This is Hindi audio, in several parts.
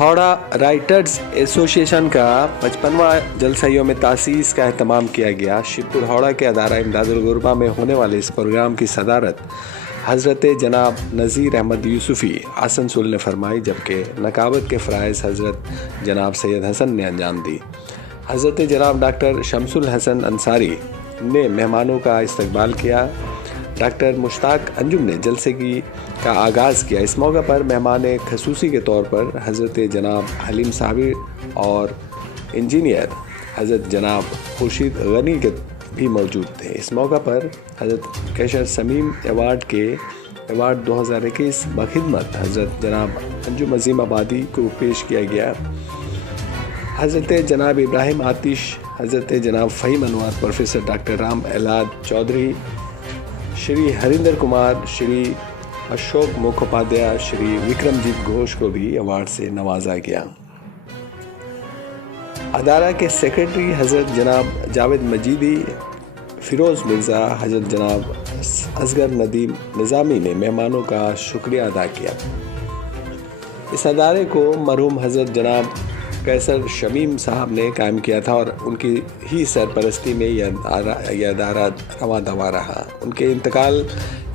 हावड़ा राइटर्स एसोसिएशन का 55वां जलसा यौम तासीस का एहतमाम किया गया। शिवपुर हावड़ा के अदारा इमदादुल गुरबा में होने वाले इस प्रोग्राम की सदारत हज़रत जनाब नज़ीर अहमद यूसुफ़ी आसनसोल ने फरमाई, जबकि नकाबत के फ़राइज़ हज़रत जनाब सैयद हसन ने अंजाम दी। हज़रत जनाब डॉक्टर शमसुल हसन अंसारी ने मेहमानों का इस्तकबाल किया। डॉक्टर मुश्ताक अंजुम ने जलसे का आगाज़ किया। इस मौके पर मेहमान खसूसी के तौर पर हज़रत जनाब हलीम साहबी और इंजीनियर हज़रत जनाब खुर्शीद गनी के भी मौजूद थे। इस मौका पर हज़रत कैशर समीम अवार्ड 2021 बखिदमत हज़रत जनाब अंजुम अजीम आबादी को पेश किया गया। हज़रत जनाब इब्राहिम आतिश, हज़रत जनाब फ़हीम अनवर, प्रोफेसर डॉक्टर राम एलाद चौधरी, श्री हरिंदर कुमार, श्री अशोक मुखोपाध्याय, श्री विक्रमजीत घोष को भी अवार्ड से नवाजा गया। अदारा के सेक्रेटरी हज़रत जनाब जावेद मजीदी, फ़िरोज़ मिर्ज़ा, हज़रत जनाब असगर नदीम निज़ामी ने मेहमानों का शुक्रिया अदा किया। इस अदारे को मरहूम हज़रत जनाब कैसर शमीम साहब ने कायम किया था और उनकी ही सरपरस्ती में यह अदारा रवा दवा रहा। उनके इंतकाल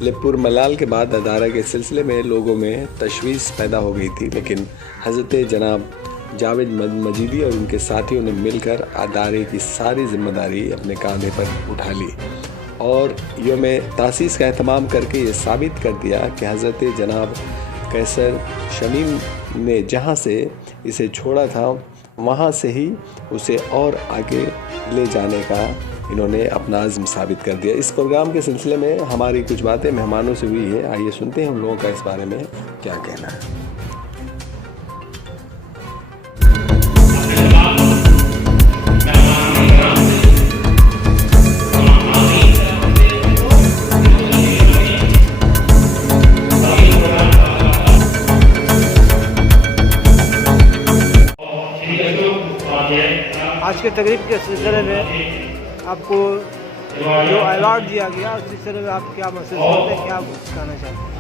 लिपुर मलाल के बाद अदारा के सिलसिले में लोगों में तशवीश पैदा हो गई थी, लेकिन हज़रत जनाब जावेद मजीदी और उनके साथियों ने मिलकर अदारे की सारी जिम्मेदारी अपने कांधे पर उठा ली और यौम तासीस का एहतमाम करके ये साबित कर दिया कि हज़रत जनाब कैसर शमीम ने जहाँ से इसे छोड़ा था वहाँ से ही उसे और आगे ले जाने का इन्होंने अपना अज़्म साबित कर दिया। इस प्रोग्राम के सिलसिले में हमारी कुछ बातें मेहमानों से हुई है। आइए सुनते हैं उन लोगों का इस बारे में क्या कहना है। आज के तकरीब के सिलसिले में आपको जो अवार्ड दिया गया उस सिलसिले में आप क्या महसूस करते हैं, क्या कहना चाहते हैं?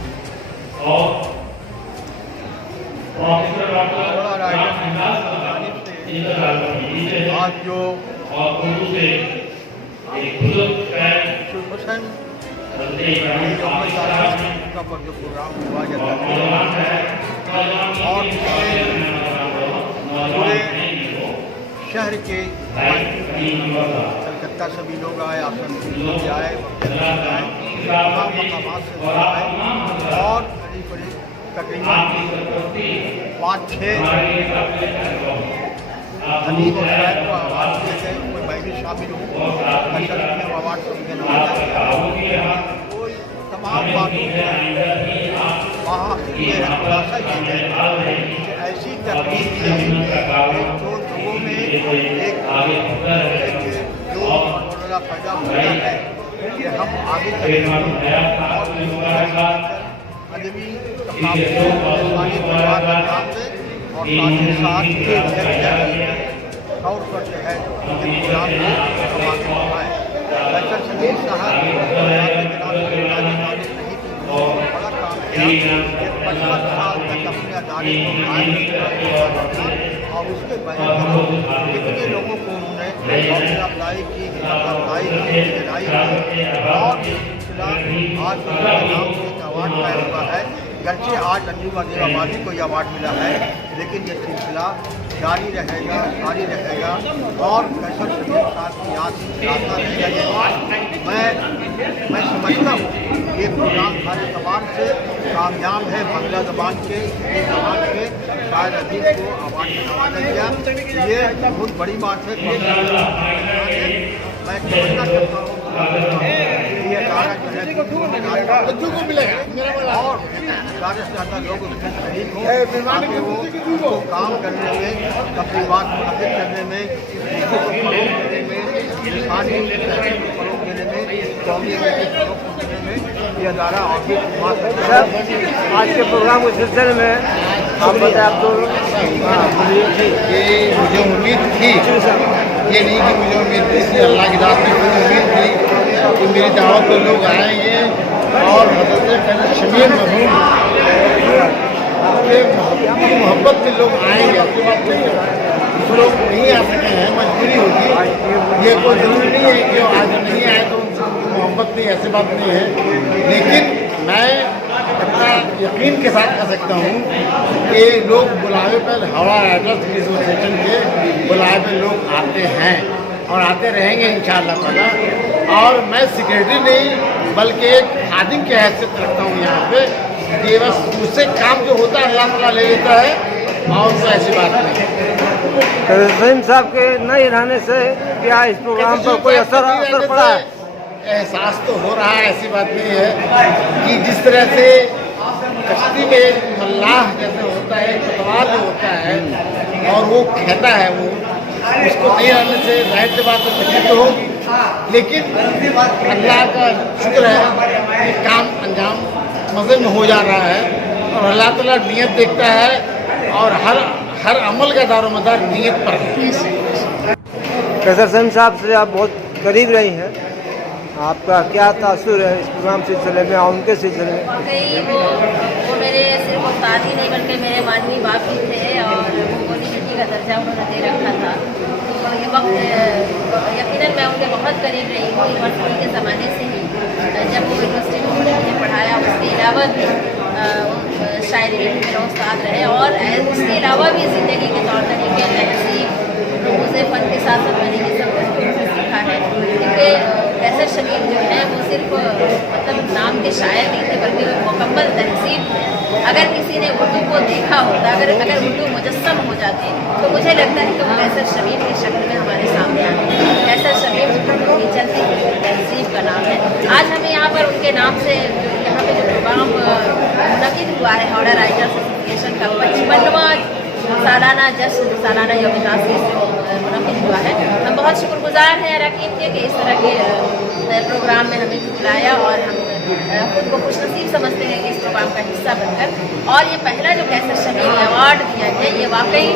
आज जो पर जो प्रोग्राम हुआ जाता है और पूरे शहर के कलकत्ता से भी लोग आए, आसनसोल से आए, तमाम मकामात से लोग आए और करीब तकरीबन 5-6 हनीफ और शायद को अवार्ड दिए गए। कोई मैं भी शामिल हूँ, अवार्ड सबके नवाजा। कोई तमाम बातों वहाँ ये खुलासा किया गया कि ऐसी तकनीक है जो लोगों में एक जो मनोरंजन पैदा होता है कि हम आगे चलेंगे और अदबी सारे परिवार का ध्यान दें और साथ ही साथ और पर जो है प्रोग्राम को आगे बढ़ाएं। कैसर शमीम साहब बड़ा काम किया, 55 साल तक अपने अदारे को कायम और उसके बाद कितने लोगों को उन्होंने हौसला अफजाई की और सिलसिला आज नाम से एक अवार्ड पाया हुआ है। गर्चे आज अंजुम अजीम आबादी को यह अवार्ड मिला है, लेकिन ये सिलसिला जारी रहेगा और कैसर शमीम साहब की याद आता रहेगा। मैं समझता हूँ ये प्रोग्राम हर एतबार से कामयाब है। बांग्ला ज़बान के ज़बान के शायर अजीब को अवार्ड में नवाजा गया, ये बहुत बड़ी बात है। मैं समझना चाहता हूँ ये अदारा जो है को मिलेगा और ज़्यादा से ज़्यादा लोग उसमें शरीक हों ताकि वो काम करने में, तकरीबात मुनक़िद करने में, इसको फ़रोग़ देने में, इंसानी को फ़रोग़ देने में, कौमी को फ़रोग़ देने में ये अदारा और भी आज के प्रोग्राम के सिलसिले में आप बताएं। आप तो मुझे उम्मीद थी, ये नहीं कि मुझे उम्मीद थी, अल्लाह की रात में उम्मीद थी कि मेरी दावत पर लोग आएंगे और हज़रत शमीम मरहूम के मोहब्बत से लोग आएंगे, ऐसी बात नहीं है। कुछ लोग नहीं आ सके हैं, मजबूरी होगी, ये कोई ज़रूरी नहीं है कि आज नहीं आए तो उनसे मोहब्बत नहीं, ऐसी बात नहीं है। लेकिन मैं इतना यकीन के साथ कह सकता हूँ कि लोग बुलावे पर, हावड़ा राइटर्स एसोसिएशन के बुलावे पर लोग आते हैं और आते रहेंगे इंशाअल्लाह ताला। और मैं सेक्रेटरी नहीं बल्कि एक खादिम की हैसियत रखता हूँ यहाँ पे, कि बस उससे काम जो होता है अल्लाह ताला ले लेता है, और तो ऐसी बात नहीं। रहीम साहब के नहीं रहने से क्या इस प्रोग्राम पर कोई असर पड़ा है? एहसास तो हो रहा है, ऐसी बात नहीं है कि जिस तरह से कश्ती में मल्लाह जैसे होता है, पतवार जो होता है और वो कहता है, वो उसको नहीं रहने से जाहिर सी बात तो तकलीफ तो होगी, लेकिन अल्लाह का शुक्र है कि काम अंजाम मज़े में हो जा रहा है और अल्लाह ताला नियत देखता है और हर अमल का दारोमदार नियत पर है। कैसर सलीम साहब से आप बहुत करीब रही हैं, आपका क्या तासुर है इस प्रोग्राम सिलसिले में और उनके सिलसिले में? वाकई वो मेरे सिर्फ उस्ताद ही नहीं बल्कि मेरे मानवी बाप भी थे और यूनिवर्सिटी का दर्जा उन्होंने दे रखा था। तो ये वक्त यकीनन मैं उनके बहुत करीब रही हूँ यूनिवर्सिटी के ज़माने से ही। जब वो यूनिवर्सिटी में उन्होंने मुझे पढ़ाया, उसके अलावा भी शायरी में भी मेरा उस्ताद रहे और उसके अलावा भी ज़िंदगी के तौर तरीके, तहजीब, मुझे फ़न के साथ साथ मैंने ये सब कुछ उनसे सीखा है। क्योंकि कैसर शकील जो है वो सिर्फ मतलब नाम के शायर नहीं थे बल्कि वो मुकम्मल तहजीब है। अगर किसी ने उर्दू को देखा होता, अगर उर्दू मुजस्सम हो जाती तो मुझे लगता है कि वो कैसर शकील की शक्ल में हमारे सामने आते। कैसर शकील की चलती तहजीब का नाम है। आज हमें यहाँ पर उनके नाम से जो यहाँ पे जो प्रोग्राम मुनक़िद हुआ है हावड़ा राइटर्स एसोसिएशन का 55वां सालाना जश्न, सालाना यौम तासीस जो मुनक़िद हुआ है, हम बहुत शुक्रगुजार हैं अरकान के कि इस तरह के प्रोग्राम में हमें बुलाया और हम खुद को खुशनसीब समझते हैं कि इस प्रोग्राम का हिस्सा बनकर। और ये पहला जो कैसर शकील अवार्ड दिया गया, ये वाकई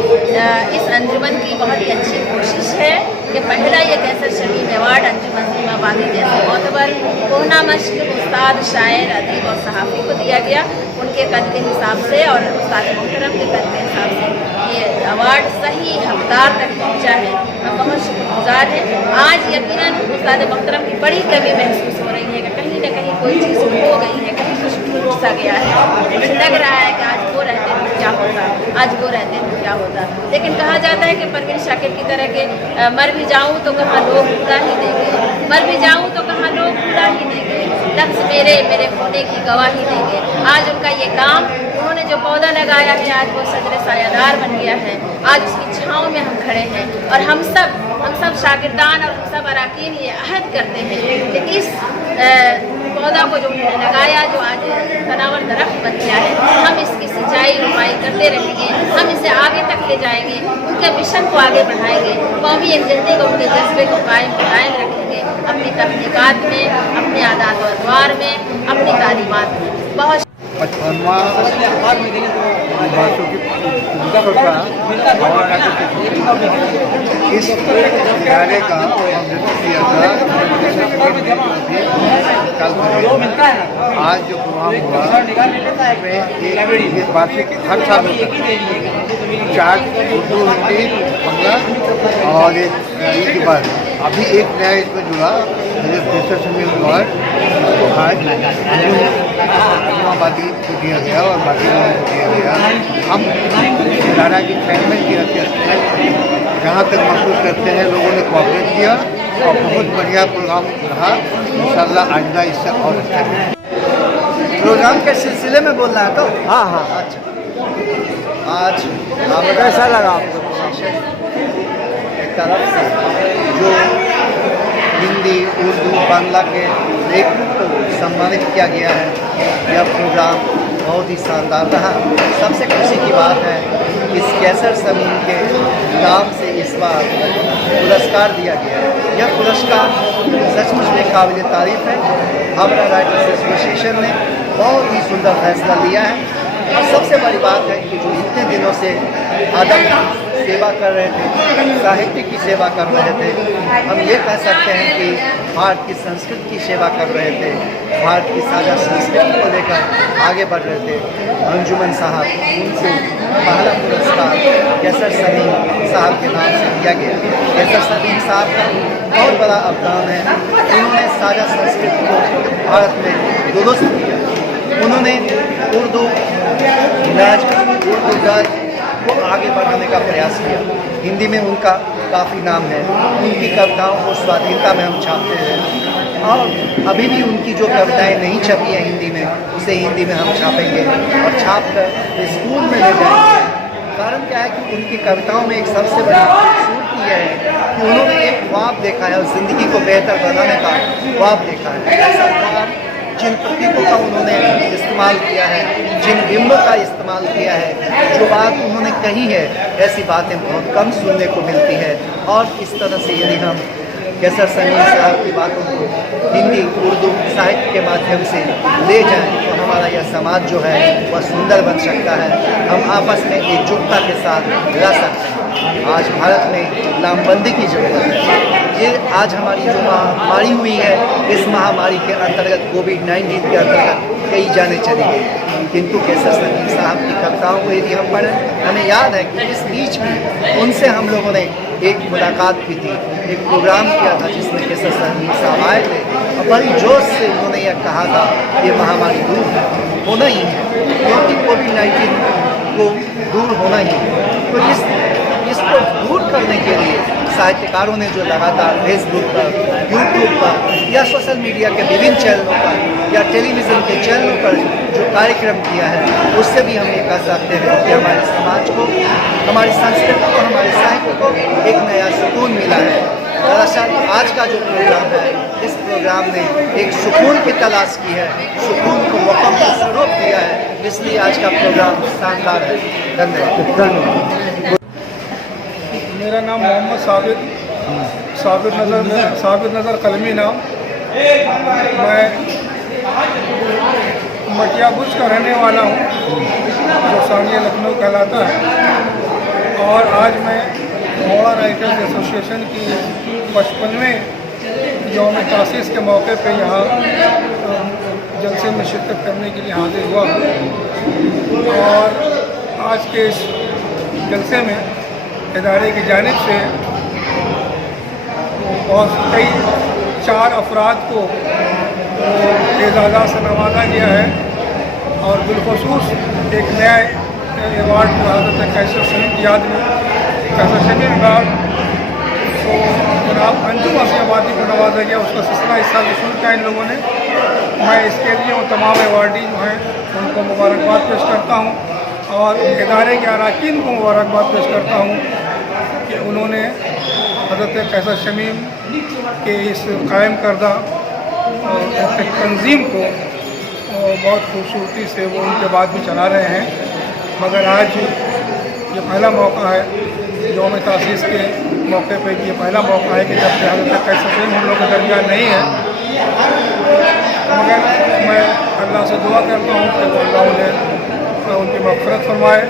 इस अंजुमन की बहुत ही अच्छी कोशिश है कि पहला ये कैसर शकील अवार्ड अंजुमन ज़िम्माबादी जैसे मोतबर कोहना मश्क उस्ताद, शायर, अदीब और सहाफ़ी को दिया गया। उनके कद के हिसाब से और उस्ताद मोहतरम के कद के हिसाब से ये अवार्ड सही हकदार तक पहुँचा है। हम बहुत शुक्रगुजार हैं। आज यकीनन उस्ताद मोहतरम की बड़ी कमी महसूस हो रही है कि कहीं ना कहीं कोई चीज़ खो गई है, कहीं कुछ टूट सा गया है। मुझे लग रहा है कि आज वो रहते तो क्या होता, आज वो रहते तो क्या होता। लेकिन कहा जाता है कि परवीन शाकिर की तरह के मर भी जाऊँ तो कहाँ लोग पूरा ही देंगे, मर भी जाऊँ तो कहाँ लोग पूरा ही देंगे, लफ्ज़ मेरे होने की गवाही देंगे। आज उनका ये काम, उन्होंने जो पौधा लगाया है आज वो सजरे सायादार बन गया है। आज उसकी छाँव में हम खड़े हैं और हम सब शागिर्दान और हम सब अरकान ये अहद करते हैं कि इस पौधा को जो उन्होंने लगाया, जो आज तनावर दरख्त बन गया है, हम इसकी सिंचाई रुपाई करते रहेंगे, हम इसे आगे तक ले जाएंगे, उनके मिशन को आगे बढ़ाएंगे, कौमी यकजहती को, उनके जज्बे को कायम रखेंगे अपनी तहकीकात में, अपने आदात व अदवार में, अपनी तालीमात में। बहुत 55वां इस कार्य का किया था। आज जो प्रोग्राम हुआ उसमें एक वार्षिक हर साल 4 उर्दू, हिंदी, बांग्ला और एक के बाद अभी एक नया इसमें जुड़ा कैसर शकील अवार्ड आज इस्लामाबादी को दिया गया और बाकी लोगों को दिया गया। हम इदारा की फ्रेगमेंट की हैसियत से जहाँ तक महसूस करते हैं लोगों ने कोऑपरेट किया और बहुत बढ़िया प्रोग्राम रहा। इंशाअल्लाह आइंदा इससे और अच्छा है। प्रोग्राम के सिलसिले में बोल रहा है तो हाँ हाँ, अच्छा। आज कैसा लगा आपको? एक तरफ से जो हिंदी, उर्दू, बांग्ला के लेखकों को सम्मानित किया गया है, यह प्रोग्राम बहुत ही शानदार रहा। सबसे खुशी की बात है इस कैसर समूह के नाम से इस बार पुरस्कार दिया गया है। यह पुरस्कार सचमुच में काबिल तारीफ़ है। हावड़ा राइटर्स एसोसिएशन ने बहुत ही सुंदर फैसला लिया है और सबसे बड़ी बात है कि जो इतने दिनों से अदब की सेवा कर रहे थे, साहित्य की सेवा कर रहे थे, हम ये कह सकते हैं कि भारत की संस्कृति की सेवा कर रहे थे, भारत की साझा संस्कृति को लेकर आगे बढ़ रहे थे। अंजुमन साहब, उनको पहला पुरस्कार कैसर सलीम साहब के नाम से दिया गया। कैसर सलीम साहब का बहुत बड़ा अवदान है। उन्होंने साझा संस्कृति को भारत में दुरुस्त किया। उन्होंने उर्दू गज़ल को आगे बढ़ाने का प्रयास किया। हिंदी में उनका काफ़ी नाम है। उनकी कविताओं को स्वाधीनता में हम छापते हैं और अभी भी उनकी जो कविताएं नहीं छपी हैं हिंदी में, उसे हिंदी में हम छापेंगे और छाप कर स्कूल में ले जाएंगे। कारण क्या है कि उनकी कविताओं में एक सबसे बड़ी खूबसूरती है कि उन्होंने एक ख्वाब देखा है और ज़िंदगी को बेहतर बनाने का ख्वाब देखा है। ऐसा ख्वाब जिन प्रतीकों का उन्होंने इस्तेमाल किया है, जिन बिंबों का इस्तेमाल किया है, जो बात उन्होंने कही है, ऐसी बातें बहुत कम सुनने को मिलती है। और इस तरह से यदि हम कैसर सलीम साहब की बातों को हिंदी उर्दू साहित्य के माध्यम से ले जाएं तो हमारा यह समाज जो है वह सुंदर बन सकता है। हम आपस में एकजुटता के साथ रह सकते हैं। आज भारत में लामबंदी की जरूरत है। ये आज हमारी जो महामारी हुई है, इस महामारी के अंतर्गत कोविड-19 के अंतर्गत कई जाने चली गई, किंतु कैसर सलीम साहब की कविताओं को यदि हम पढ़ें, हमें याद है कि इस बीच भी उनसे हम लोगों ने एक मुलाकात की थी, एक प्रोग्राम किया था जिसमें कैसर सलीम साहब आए थे और बड़ी जोश से उन्होंने यह कहा था ये महामारी दूर होना ही है, क्योंकि कोविड-19 को दूर होना ही है। तो इसको दूर करने के लिए साहित्यकारों ने जो लगातार फेसबुक पर, यूट्यूब पर या सोशल मीडिया के विभिन्न चैनलों पर या टेलीविज़न के चैनलों पर जो कार्यक्रम किया है, उससे भी हम ये कह सकते हैं कि हमारे समाज को, हमारी संस्कृति को, हमारे साहित्य को एक नया सुकून मिला है। दरअसल आज का जो प्रोग्राम है, इस प्रोग्राम ने एक सुकून की तलाश की है, सुकून को मुकम्मल स्वरूप दिया है, इसलिए आज का प्रोग्राम शानदार है। धन्यवाद। मेरा नाम मोहम्मद साबिर नज़र कलमी नाम। मैं मटिया बुर्ज का रहने वाला हूँ, जो सानिया लखनऊ कहलाता है। और आज मैं मोड़ा राइटर्स एसोसिएशन की 55वें यौम तासीस के मौके पे यहाँ जलसे में शिरकत करने के लिए हाजिर हुआ हूँ। और आज के इस जलसे में इदारे की जानिब से और कई 4 अफराद को एजाज़ात से नवाजा गया है और बिलखसूस एक नया एवार्ड हज़रत कैसर सलीम की याद में कैसर सलीम एवार्ड तो जनाब अंजुम आबादी को नवाजा गया। उसका सिलसिला इस साल शुरू किया इन लोगों ने। मैं इसके लिए उन तमाम एवार्डी जो हैं उनको मुबारकबाद पेश करता हूँ और इदारे के अरकान को मुबारकबाद पेश करता हूँ कि उन्होंने हज़रत कैसर सलीम के इस कायम करदा तंजीम को बहुत खूबसूरती से वो उनके बाद भी चला रहे हैं। मगर आज ये पहला मौका है यौम तासीस के मौके पे, ये पहला मौका है कि जब हज़रत कैसर सलीम हम लोग के दरमियान नहीं है, मगर मैं अल्लाह से दुआ करता हूँ कि वो अल्लाह उन्हें उनकी मग़फ़िरत फरमाए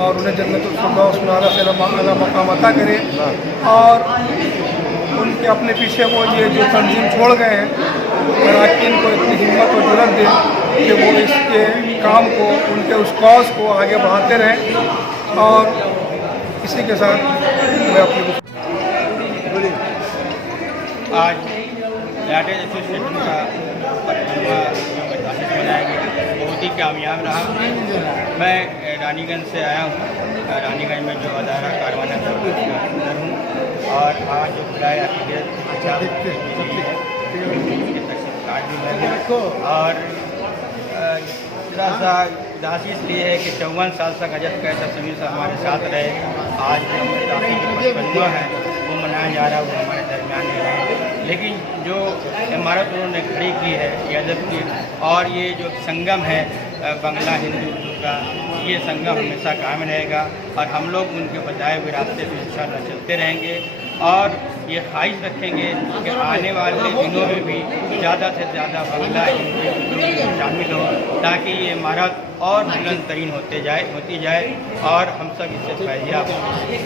और उन्हें जन्नतुल फ़िरदौस में आला मक़ाम अता करे। और उनके अपने पीछे वो ये जो तंजीम छोड़ गए हैं, अरकान को इतनी हिम्मत और जुर्रत दे कि वो इसके काम को, उनके उस कॉज को आगे बढ़ाते रहें। और इसी के साथ मैं अपनी आज राइटर्स एसोसिएशन का 55वां मनाया गया, बहुत ही कामयाब रहा। मैं रानीगंज से आया हूँ। रानीगंज में जो अदारा कारवाना था उसका अंदर हूँ और आज जो खुलाए कार्ड भी लगे और थोड़ा सा दासी इसलिए है कि 54 साल तक हज़रत कैसर सलीम साहब हमारे साथ रहे। आज जो दासी जो 55वां है वो मनाया जा रहा है, वो हमारे दरमियान है। लेकिन जो इमारत उन्होंने खड़ी की है ये अदब की, और ये जो संगम है बांग्ला हिंदी उर्दू का, ये संगम हमेशा कायम रहेगा और हम लोग उनके बताए हुए रास्ते पर इंशाअल्लाह चलते रहेंगे। और ये ख्वाहिश रखेंगे कि आने वाले दिनों में भी ज़्यादा से ज़्यादा बांग्ला हिंदी उर्दू शामिल हो, ताकि ये इमारत और बुलंद तरीन होती जाए और हम सब इससे फैजियाब हों।